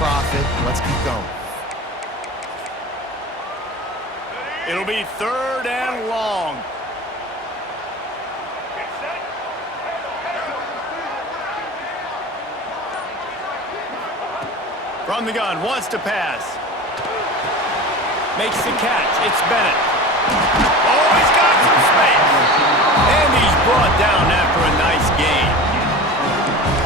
profit. Let's keep going. It'll be 3rd and long. From the gun, wants to pass. Makes the catch. It's Bennett. Oh, he's got some space. And he's brought down after a nice gain.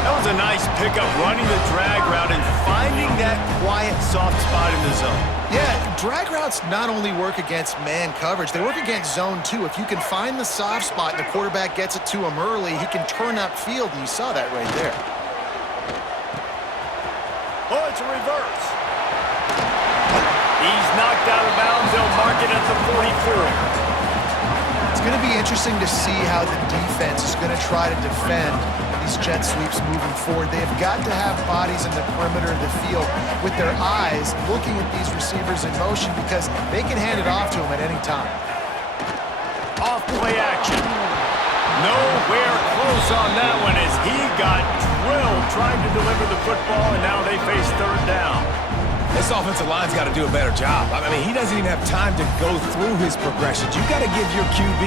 That was a nice pickup, running the drag route and finding that quiet, soft spot in the zone. Yeah, drag routes not only work against man coverage, they work against zone too. If you can find the soft spot and the quarterback gets it to him early, he can turn upfield, and you saw that right there. Oh, it's a reverse. He's knocked out of bounds. They'll mark it at the 44. It's going to be interesting to see how the defense is going to try to defend these jet sweeps moving forward. They've got to have bodies in the perimeter of the field with their eyes looking at these receivers in motion, because they can hand it off to them at any time. Off play action. Nowhere close on that one as he got drilled trying to deliver the football, and now they face 3rd down. This offensive line's got to do a better job. I mean, he doesn't even have time to go through his progressions. You got to give your QB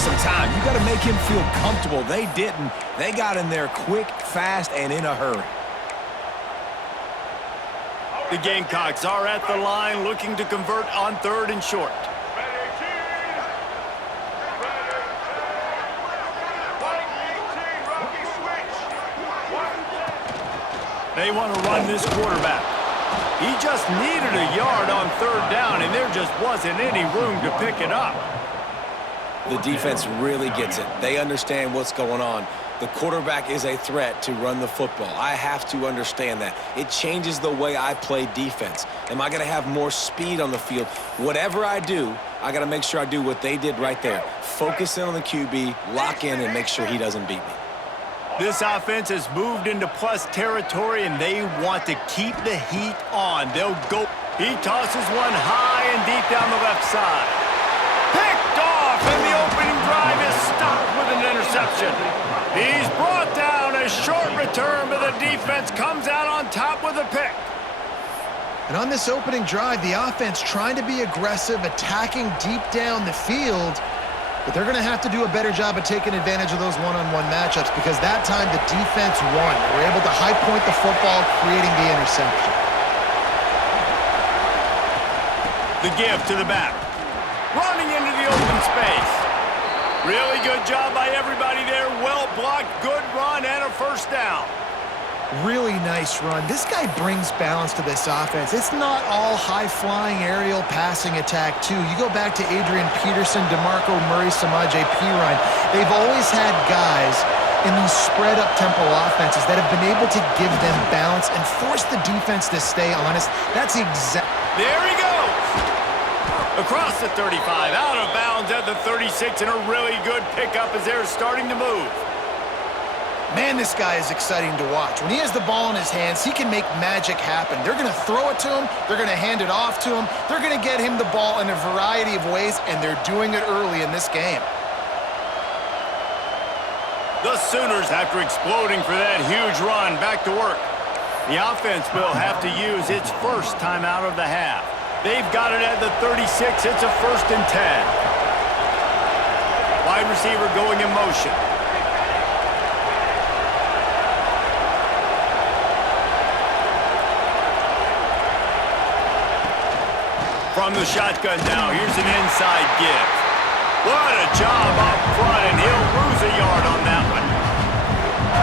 some time. You got to make him feel comfortable. They didn't. They got in there quick, fast, and in a hurry. The Gamecocks are at the line looking to convert on 3rd and short. They want to run this quarterback. He just needed a yard on 3rd down, and there just wasn't any room to pick it up. The defense really gets it. They understand what's going on. The quarterback is a threat to run the football. I have to understand that. It changes the way I play defense. Am I going to have more speed on the field? Whatever I do, I got to make sure I do what they did right there. Focus in on the QB, lock in, and make sure he doesn't beat me. This offense has moved into plus territory, and they want to keep the heat on. They'll go. He tosses one high and deep down the left side. Picked off, and the opening drive is stopped with an interception. He's brought down. A short return, but the defense comes out on top with a pick. And on this opening drive, the offense trying to be aggressive, attacking deep down the field, but they're going to have to do a better job of taking advantage of those one-on-one matchups, because that time the defense won. They were able to high point the football, creating the interception. The give to the back. Running into the open space. Really good job by everybody there. Well blocked, good run, and a 1st down. Really nice run. This guy brings balance to this offense. It's not all high-flying aerial passing attack, too. You go back to Adrian Peterson, DeMarco Murray, Samaje Perine. They've always had guys in these spread-up tempo offenses that have been able to give them balance and force the defense to stay honest. That's exactly... There he goes! Across the 35, out of bounds at the 36, and a really good pickup as they're starting to move. Man, this guy is exciting to watch. When he has the ball in his hands, he can make magic happen. They're going to throw it to him. They're going to hand it off to him. They're going to get him the ball in a variety of ways, and they're doing it early in this game. The Sooners, after exploding for that huge run, back to work. The offense will have to use its first time out of the half. They've got it at the 36. It's a 1st and 10. Wide receiver going in motion. From the shotgun now, here's an inside give. What a job up front, and he'll lose a yard on that one.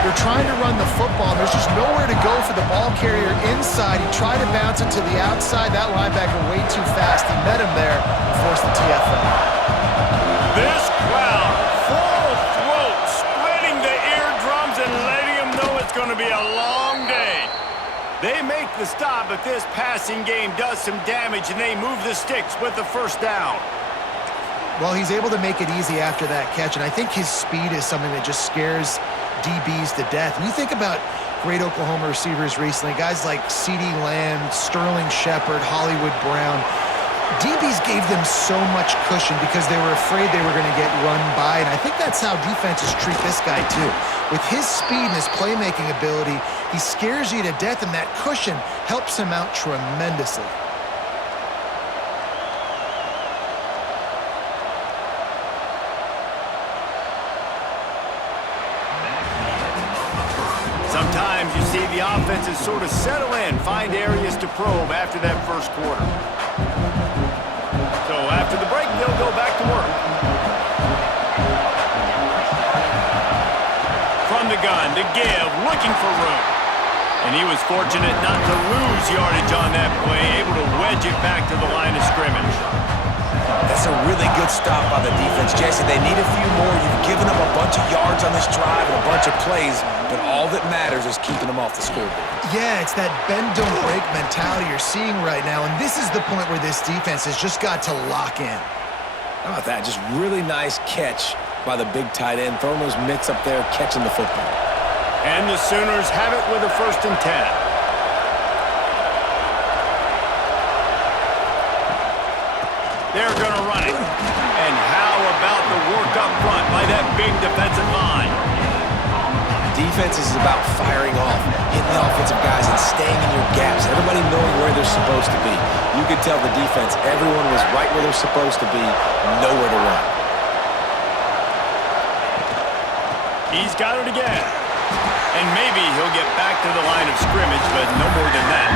They're trying to run the football. There's just nowhere to go for the ball carrier inside. He tried to bounce it to the outside. That linebacker way too fast. He met him there and forced the TFL. This crowd, full throat, splitting the eardrums and letting them know it's going to be a long day. They make the stop, but this passing game does some damage, and they move the sticks with the 1st down. Well, he's able to make it easy after that catch, and I think his speed is something that just scares DBs to death. When you think about great Oklahoma receivers recently, guys like CeeDee Lamb, Sterling Shepard, Hollywood Brown, DBs gave them so much cushion because they were afraid they were going to get run by, and I think that's how defenses treat this guy too. With his speed and his playmaking ability, he scares you to death, and that cushion helps him out tremendously. Sometimes you see the offenses sort of settle in, find areas to probe after that first quarter. So after the break, they'll go back to work. From the gun to give, looking for room. And he was fortunate not to lose yardage on that play, able to wedge it back to the line of scrimmage. That's a really good stop by the defense, Jesse. They need a few more. You've given them a bunch of yards on this drive and a bunch of plays, but all that matters is keeping them off the scoreboard. Yeah, it's that bend, don't break mentality you're seeing right now, and this is the point where this defense has just got to lock in. How about that? Just really nice catch by the big tight end, throwing those mitts up there, catching the football. And the Sooners have it with a 1st and 10. They're going to run it. And how about the work up front by that big defensive line? Defense is about firing off, hitting the offensive guys and staying in your gaps, everybody knowing where they're supposed to be. You could tell the defense, everyone was right where they're supposed to be, nowhere to run. He's got it again. And maybe he'll get back to the line of scrimmage, but no more than that.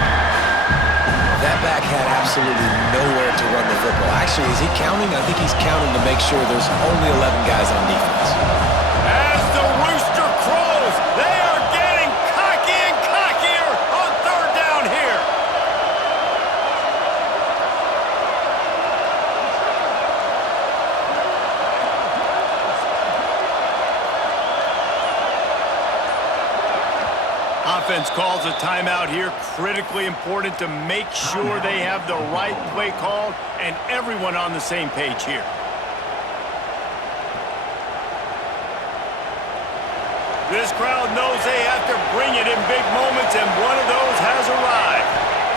That back had absolutely nowhere to run the football. Actually, is he counting? I think he's counting to make sure there's only 11 guys on defense. As the rooster crows, they are getting cocky and cockier on 3rd down here. Offense calls a timeout here. Critically important to make sure they have the right play called and everyone on the same page here. This crowd knows they have to bring it in big moments, and one of those has arrived.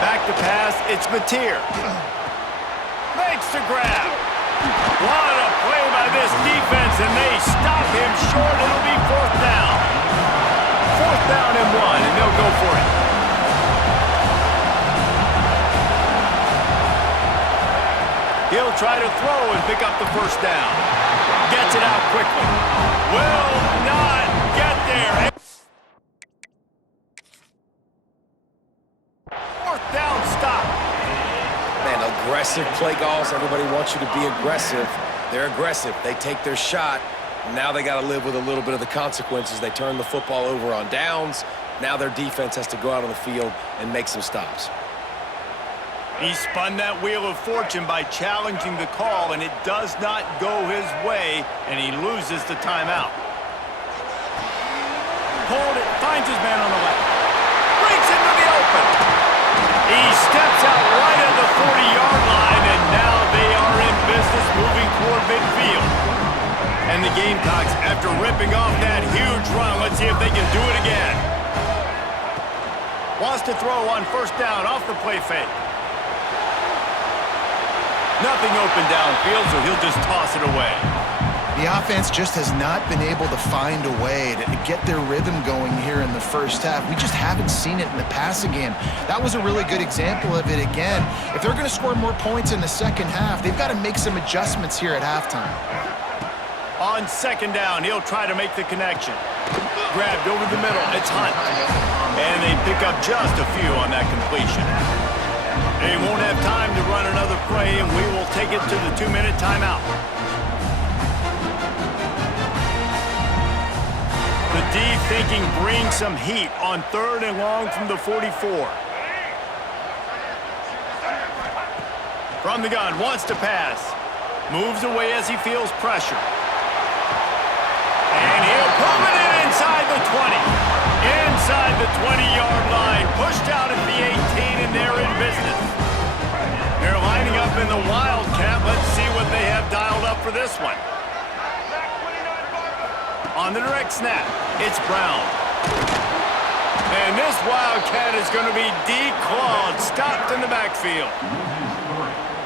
Back to pass, it's Mateer. Makes the grab. What a play by this defense, and they stop him short. It'll be 4th down. 4th down and 1, and they'll go for it. He'll try to throw and pick up the 1st down. Gets it out quickly. Will not get there. 4th down stop. Man, aggressive play calls. Everybody wants you to be aggressive. They're aggressive. They take their shot. Now they got to live with a little bit of the consequences. They turn the football over on downs. Now their defense has to go out on the field and make some stops. He spun that wheel of fortune by challenging the call, and it does not go his way, and he loses the timeout. Pulled it, finds his man on the left. Breaks into the open. He steps out right at the 40-yard line, and now they are in business moving toward midfield. And the Gamecocks, after ripping off that huge run, let's see if they can do it again. Wants to throw on 1st down off the play fake. Nothing open downfield, so he'll just toss it away. The offense just has not been able to find a way to get their rhythm going here in the first half. We just haven't seen it in the passing game. That was a really good example of it again. If they're going to score more points in the second half, they've got to make some adjustments here at halftime. On 2nd down, he'll try to make the connection. Grabbed over the middle, it's Hunt. And they pick up just a few on that completion. They won't have time to run another play, and we will take it to the 2-minute timeout. The D thinking bring some heat on 3rd and long from the 44. From the gun, wants to pass. Moves away as he feels pressure. And he'll pull it in inside the 20. Inside the 20-yard line. Pushed out at the 18, and they're in business. They're lining up in the Wildcat. Let's see what they have dialed up for this one. On the direct snap, it's Brown. And this Wildcat is going to be declawed, stopped in the backfield.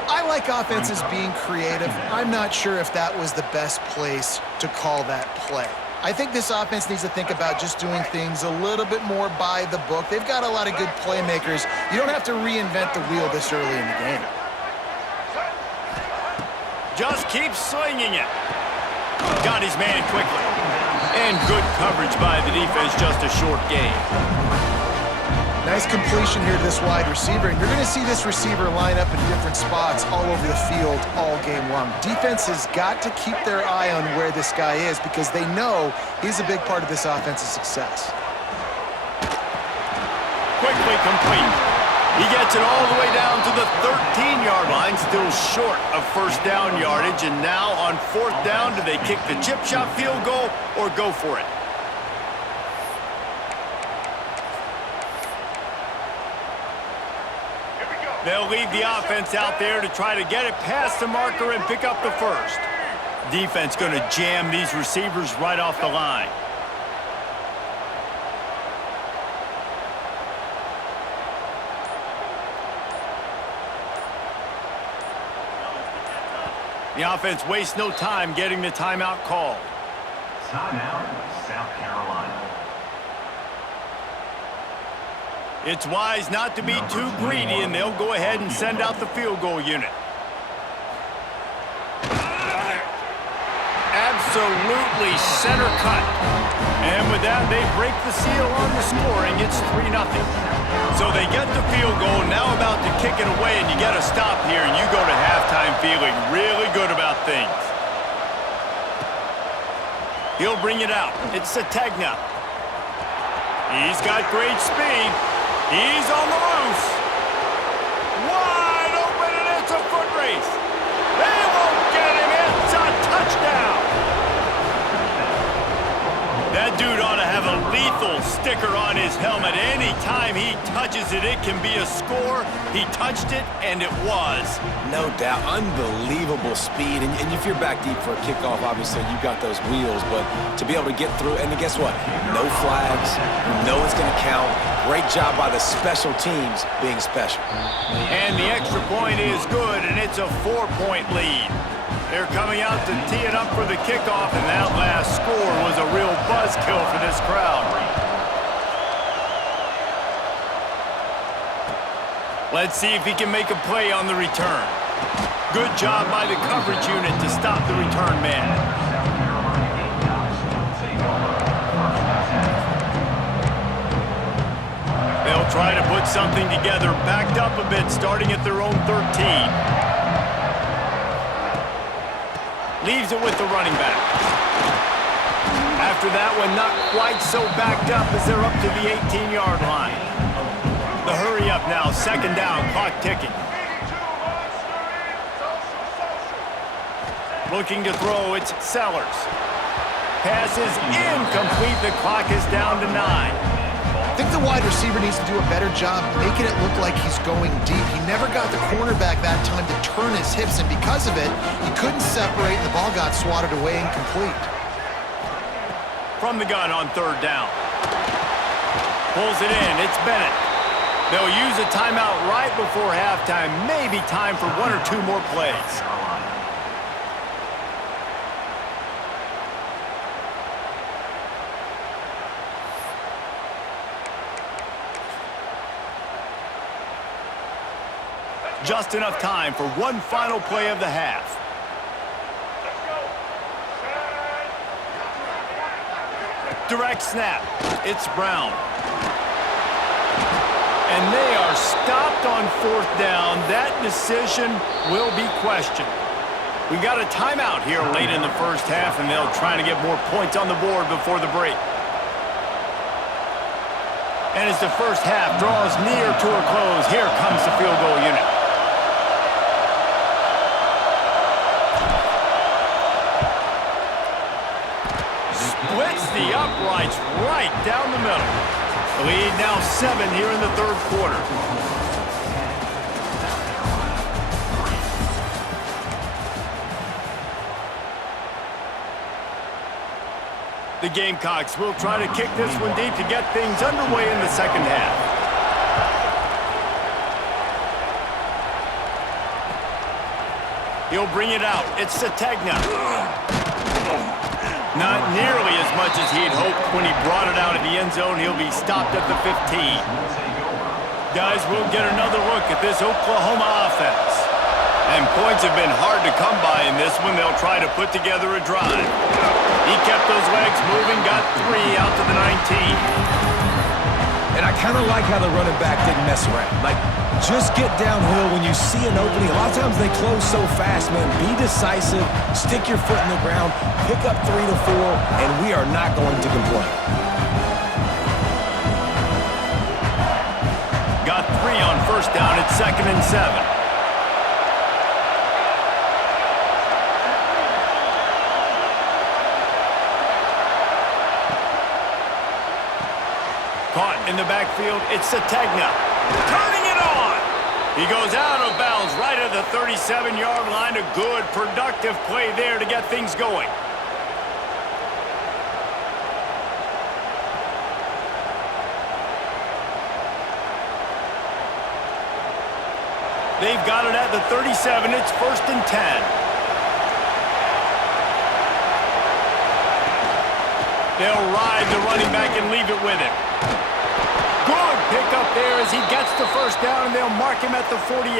I like offenses being creative. I'm not sure if that was the best place to call that play. I think this offense needs to think about just doing things a little bit more by the book. They've got a lot of good playmakers. You don't have to reinvent the wheel this early in the game. Just keep slinging it. Got his man quickly. And good coverage by the defense, just a short gain. Nice completion here to this wide receiver, and you're going to see this receiver line up in different spots all over the field all game long. Defense has got to keep their eye on where this guy is because they know he's a big part of this offense's success. Quickly complete. He gets it all the way down to the 13-yard line, still short of first down yardage, and now on fourth down, do they kick the chip shot field goal or go for it? They'll leave the offense out there to try to get it past the marker and pick up the first. Defense going to jam these receivers right off the line. The offense wastes no time getting the timeout called. Timeout, South Carolina. It's wise not to be too greedy, and they'll go ahead and send out the field goal unit. Absolutely center cut. And with that, they break the seal on the scoring. It's 3-0. So they get the field goal, now about to kick it away, and you get a stop here, and you go to halftime feeling really good about things. He'll bring it out. It's Sategna. He's got great speed. He's on the loose. Wide open, and it's a foot race. They won't get him. It's a touchdown. That dude ought to have a lethal sticker on his helmet. Any time he touches it, it can be a score. He touched it, and it was. No doubt. Unbelievable speed. And if you're back deep for a kickoff, obviously you've got those wheels. But to be able to get through, and guess what? No flags. No one's going to count. Great job by the special teams being special. And the extra point is good, and it's a 4-point lead. They're coming out to tee it up for the kickoff, and that last score was a real buzzkill for this crowd. Let's see if he can make a play on the return. Good job by the coverage unit to stop the return man. They'll try to put something together, backed up a bit, starting at their own 13. Leaves it with the running back. After that one, not quite so backed up as they're up to the 18-yard line. The hurry up now, second down, clock ticking. Looking to throw, it's Sellers. Pass is incomplete, the clock is down to 9. I think the wide receiver needs to do a better job making it look like he's going deep. He never got the cornerback that time to turn his hips, and because of it, he couldn't separate, and the ball got swatted away incomplete. From the gun on third down. Pulls it in, it's Bennett. They'll use a timeout right before halftime, maybe time for one or two more plays. Just enough time for one final play of the half. Direct snap. It's Brown. And they are stopped on fourth down. That decision will be questioned. We got a timeout here late in the first half, and they'll try to get more points on the board before the break. And as the first half draws near to a close, here comes the field goal unit. Splits the uprights right down the middle. The lead now 7 here in the third quarter. The Gamecocks will try to kick this one deep to get things underway in the second half. He'll bring it out. It's Sategna. Not nearly as much as he'd hoped when he brought it out of the end zone. He'll be stopped at the 15. Guys, we'll get another look at this Oklahoma offense. And points have been hard to come by in this one. They'll try to put together a drive. He kept those legs moving, got 3 out to the 19. And I kind of like how the running back didn't mess around. Like, just get downhill when you see an opening. A lot of times they close so fast, man. Be decisive, stick your foot in the ground, pick up 3 to 4, and we are not going to complain. Got 3 on first down. It's 2nd and 7. Caught in the backfield, it's Sategna. Turning it on! He goes out of bounds right at the 37-yard line. A good, productive play there to get things going. They've got it at the 37. It's 1st and 10. They'll ride the running back and leave it with him. Good pickup there as he gets the first down, and they'll mark him at the 48.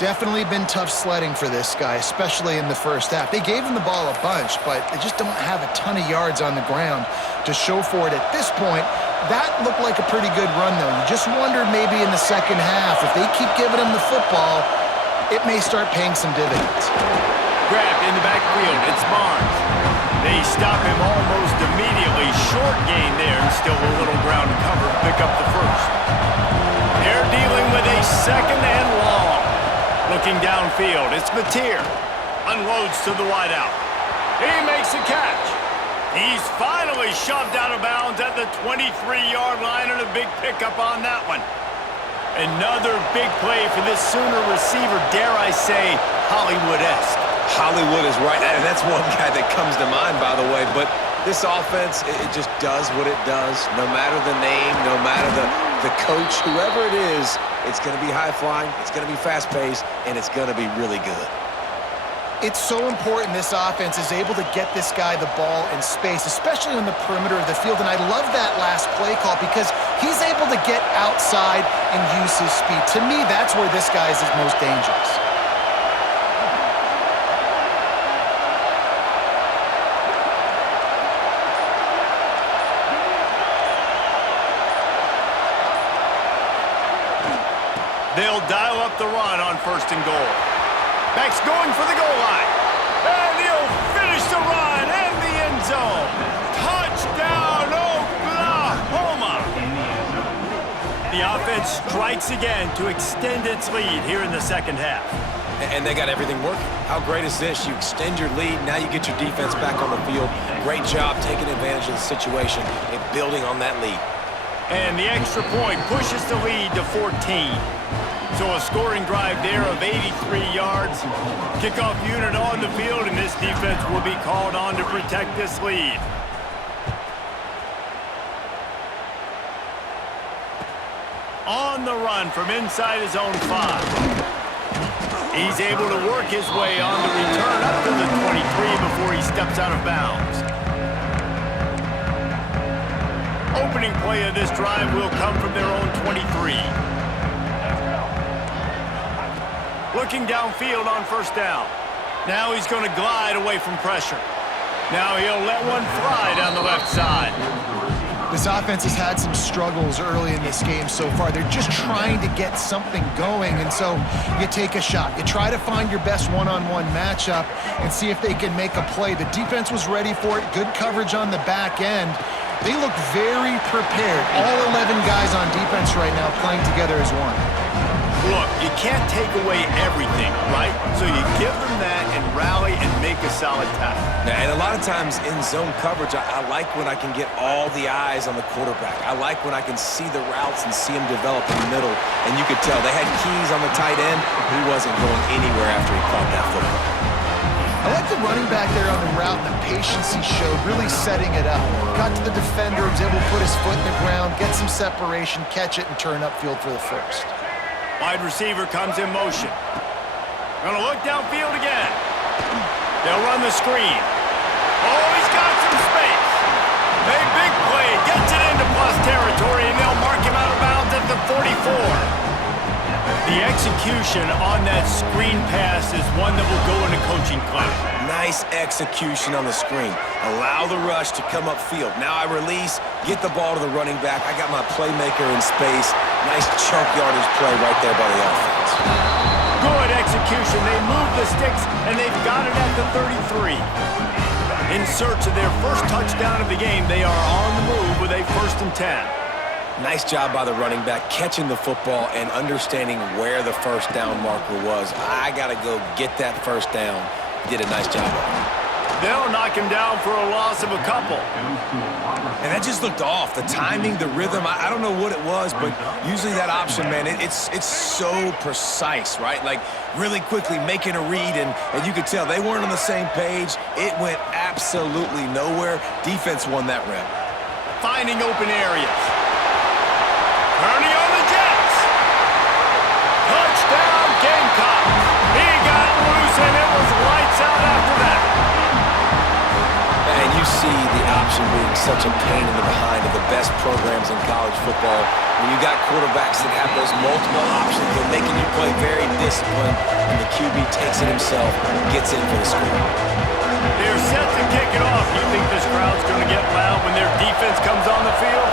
Definitely been tough sledding for this guy, especially in the first half. They gave him the ball a bunch, but they just don't have a ton of yards on the ground to show for it at this point. That looked like a pretty good run, though. You just wondered maybe in the second half, if they keep giving him the football, it may start paying some dividends. Grabbed in the backfield, it's Barnes. They stop him almost immediately. Short gain there, and still a little ground to cover to pick up the first. They're dealing with a 2nd and long. Looking downfield, it's Mateer. Unloads to the wideout. He makes a catch. He's finally shoved out of bounds at the 23-yard line, and a big pickup on that one. Another big play for this Sooner receiver, dare I say, Hollywood-esque. Hollywood is right, and that's one guy that comes to mind, by the way. But this offense, it just does what it does. No matter the name, no matter the coach, whoever it is, it's going to be high-flying, it's going to be fast-paced, and it's going to be really good. It's so important this offense is able to get this guy the ball in space, especially on the perimeter of the field. And I love that last play call because he's able to get outside and use his speed. To me, that's where this guy is his most dangerous. They'll dial up the run on 1st and goal. Back's going for the goal line. And he'll finish the run in the end zone. Touchdown, Oklahoma! The offense strikes again to extend its lead here in the second half. And they got everything working. How great is this? You extend your lead, now you get your defense back on the field. Great job taking advantage of the situation and building on that lead. And the extra point pushes the lead to 14. So a scoring drive there of 83 yards. Kickoff unit on the field, and this defense will be called on to protect this lead. On the run from inside his own 5. He's able to work his way on the return up to the 23 before he steps out of bounds. Opening play of this drive will come from their own 23. Looking downfield on 1st down. Now he's going to glide away from pressure. Now he'll let one fly down the left side. This offense has had some struggles early in this game so far. They're just trying to get something going, and so you take a shot. You try to find your best one-on-one matchup and see if they can make a play. The defense was ready for it. Good coverage on the back end. They look very prepared. All 11 guys on defense right now playing together as one. Look, you can't take away everything, right? So you give them that and rally and make a solid tackle. And a lot of times in zone coverage, I like when I can get all the eyes on the quarterback. I like when I can see the routes and see him develop in the middle. And you could tell they had keys on the tight end. He wasn't going anywhere after he caught that football. I like the running back there on the route and the patience he showed, really setting it up. Got to the defender, was able to put his foot in the ground, get some separation, catch it, and turn upfield for the first. Wide receiver comes in motion. Gonna look downfield again. They'll run the screen. Oh, he's got some space. A big play. Gets it into plus territory, and they'll mark him out of bounds at the 44. The execution on that screen pass is one that will go in a coaching class. Nice execution on the screen. Allow the rush to come upfield. Now I release, get the ball to the running back. I got my playmaker in space. Nice chunk yardage play right there by the offense. Good execution. They move the sticks, and they've got it at the 33. In search of their first touchdown of the game, they are on the move with a 1st and 10. Nice job by the running back, catching the football and understanding where the first down marker was. I got to go get that first down. Did a nice job of it. They'll knock him down for a loss of a couple. And that just looked off. The timing, the rhythm, I don't know what it was, but usually that option, man, it's so precise, right? Like, really quickly making a read, and you could tell they weren't on the same page. It went absolutely nowhere. Defense won that rep. Finding open areas. Turning on the Jets. Touchdown, Gamecocks. He got loose, and it was lights out after that. And you see the option being such a pain in the behind of the best programs in college football. When you got quarterbacks that have those multiple options, they're making you play very disciplined, and the QB takes it himself, gets in for the score. They're set to kick it off. You think this crowd's going to get loud when their defense comes on the field?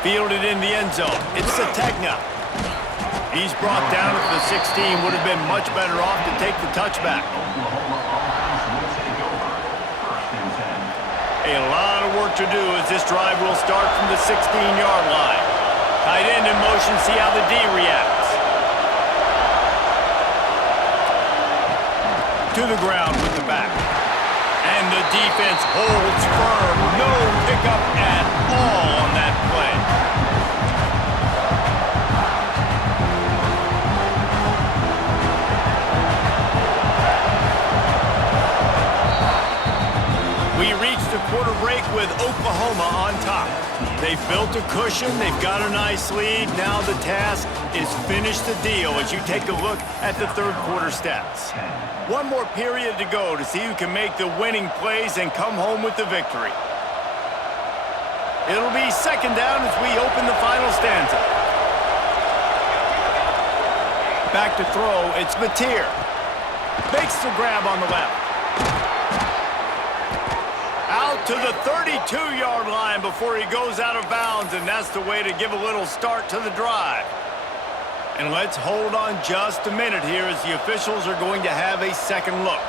Fielded in the end zone. It's Sategna. He's brought down at the 16. Would have been much better off to take the touchback. A lot of work to do as this drive will start from the 16-yard line. Tight end in motion. See how the D reacts. To the ground with the back. And the defense holds firm. No pickup at all on that play. We reached the quarter break with Oklahoma on top. They've built a cushion. They've got a nice lead. Now the task is finish the deal as you take a look at the third quarter stats. One more period to go to see who can make the winning plays and come home with the victory. It'll be second down as we open the final stanza. Back to throw, it's Mateer. Makes the grab on the left. Out to the 32-yard line before he goes out of bounds, and that's the way to give a little start to the drive. And let's hold on just a minute here as the officials are going to have a second look.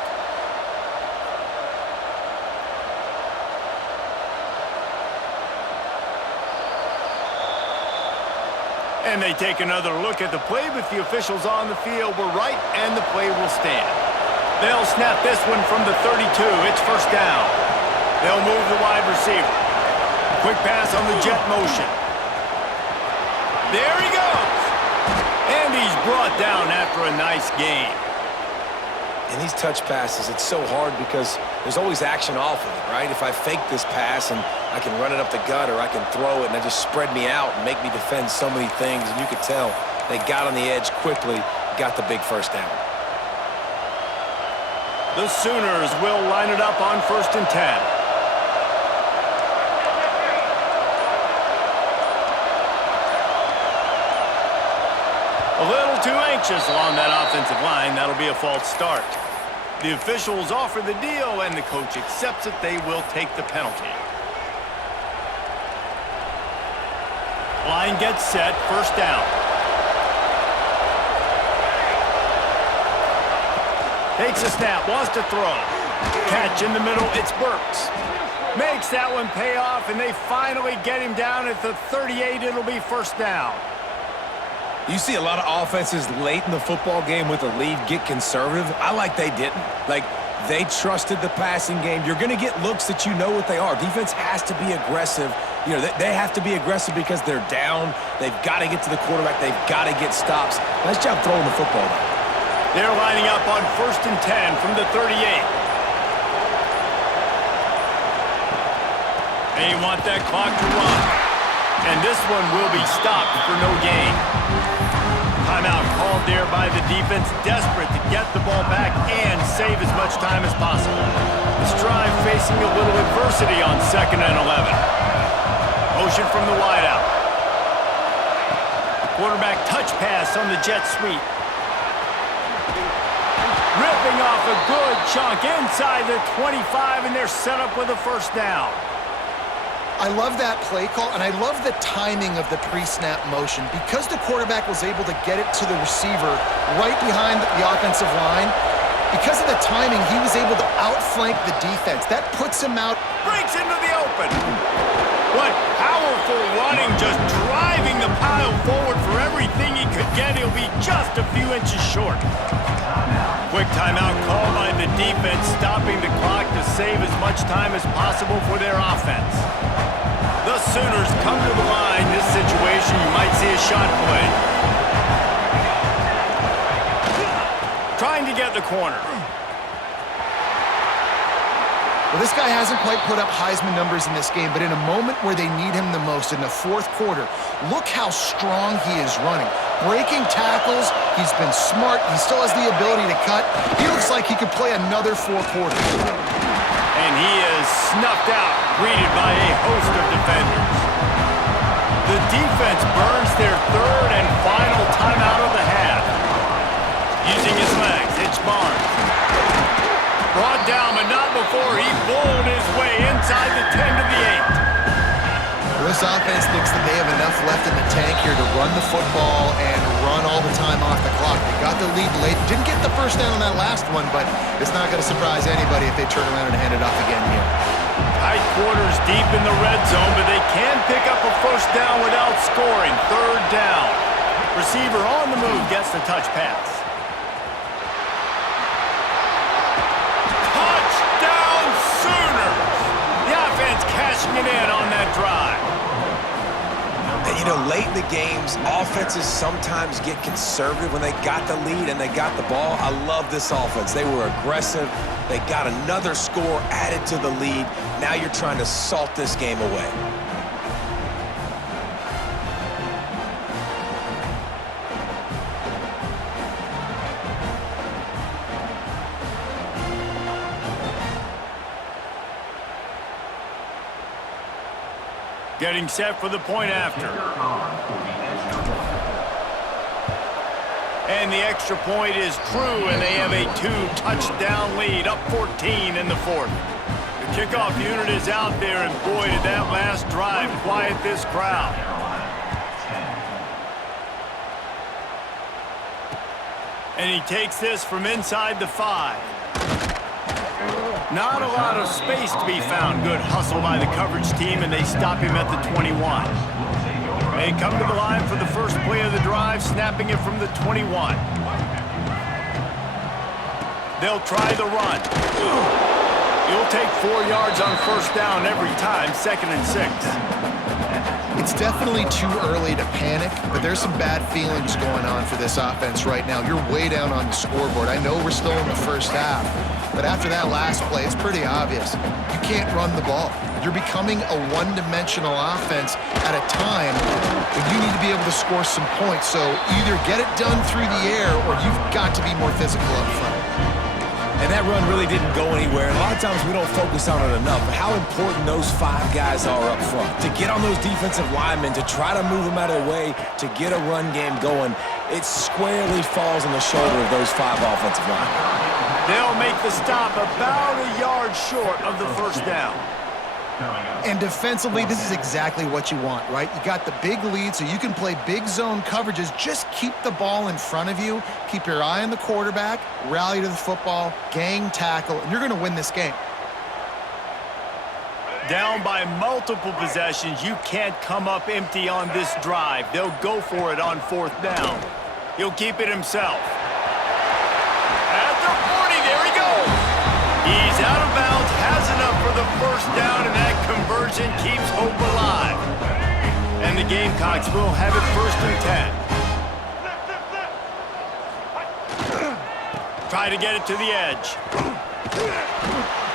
And they take another look at the play with the officials on the field. We're right, and the play will stand. They'll snap this one from the 32. It's first down. They'll move the wide receiver. Quick pass on the jet motion. There he goes. And he's brought down after a nice gain. In these touch passes, it's so hard because there's always action off of it, right? If I fake this pass and I can run it up the gut, or I can throw it and it just spread me out and make me defend so many things, and you could tell they got on the edge quickly, got the big first down. The Sooners will line it up on 1st and 10. A little too anxious along that offensive line. That'll be a false start. The officials offer the deal, and the coach accepts it. They will take the penalty. Line gets set. First down. Takes a snap. Wants to throw. Catch in the middle. It's Burks. Makes that one pay off, and they finally get him down at the 38. It'll be first down. You see a lot of offenses late in the football game with a lead get conservative. I like they didn't. Like, they trusted the passing game. You're going to get looks that you know what they are. Defense has to be aggressive. You know, they have to be aggressive because they're down. They've got to get to the quarterback. They've got to get stops. Nice job throwing the football, though. They're lining up on 1st and 10 from the 38. They want that clock to run. And this one will be stopped for no gain. Timeout called there by the defense, desperate to get the ball back and save as much time as possible. This drive facing a little adversity on 2nd and 11. Motion from the wideout. Quarterback touch pass on the jet sweep. Ripping off a good chunk inside the 25, and they're set up with a first down. I love that play call, and I love the timing of the pre-snap motion. Because the quarterback was able to get it to the receiver right behind the offensive line, because of the timing, he was able to outflank the defense. That puts him out. Breaks into the open. What powerful running, just driving the pile forward for everything he could get. He'll be just a few inches short. Quick timeout called by the defense, stopping the clock to save as much time as possible for their offense. The Sooners come to the line. This situation, you might see a shot play. Trying to get the corner. Well, this guy hasn't quite put up Heisman numbers in this game, but in a moment where they need him the most, in the fourth quarter, look how strong he is running. Breaking tackles, he's been smart, he still has the ability to cut. He looks like he could play another 4 quarters. And he is snuffed out, greeted by a host of defenders. The defense burns their 3rd and final timeout of the half. Using his legs, it's Barnes. Brought down, but not before he bowled his way inside the 10 to the 8. Well, this offense thinks that they have enough left in the tank here to run the football and run all the time off the clock. They got the lead late. Didn't get the first down on that last one, but it's not going to surprise anybody if they turn around and hand it off again here. Tight quarters deep in the red zone, but they can pick up a first down without scoring. 3rd down. Receiver on the move gets the touch pass. Cashing it in on that drive. And, you know, late in the games, offenses sometimes get conservative when they got the lead and they got the ball. I love this offense. They were aggressive. They got another score added to the lead. Now you're trying to salt this game away. Getting set for the point after. And the extra point is true, and they have a 2-touchdown lead, up 14 in the 4th. The kickoff unit is out there, and boy, did that last drive quiet this crowd. And he takes this from inside the 5. Not a lot of space to be found. Good hustle by the coverage team, and they stop him at the 21. They come to the line for the first play of the drive, snapping it from the 21. They'll try the run. He'll take 4 yards on first down every time, 2nd and 6. It's definitely too early to panic, but there's some bad feelings going on for this offense right now. You're way down on the scoreboard. I know we're still in the first half, but after that last play, it's pretty obvious. You can't run the ball. You're becoming a one-dimensional offense at a time when you need to be able to score some points. So either get it done through the air or you've got to be more physical up front. And that run really didn't go anywhere. And a lot of times we don't focus on it enough, but how important those 5 guys are up front. To get on those defensive linemen, to try to move them out of the way, to get a run game going, it squarely falls on the shoulder of those 5 offensive linemen. They'll make the stop about a yard short of the first down. And defensively, this is exactly what you want, right? You got the big lead, so you can play big zone coverages. Just keep the ball in front of you. Keep your eye on the quarterback, rally to the football, gang tackle, and you're going to win this game. Down by multiple possessions, you can't come up empty on this drive. They'll go for it on 4th down. He'll keep it himself. At the 40, there he goes. He's out of bounds, has enough for the first down, and that conversion keeps hope alive. And the Gamecocks will have it 1st and 10. Try to get it to the edge.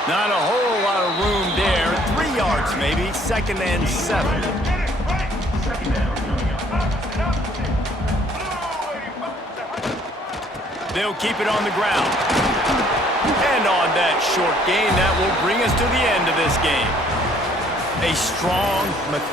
Not a whole lot of room there. 3 yards maybe, 2nd and 7. Second down coming up. They'll keep it on the ground. And on that short gain, that will bring us to the end of this game. A strong, methodical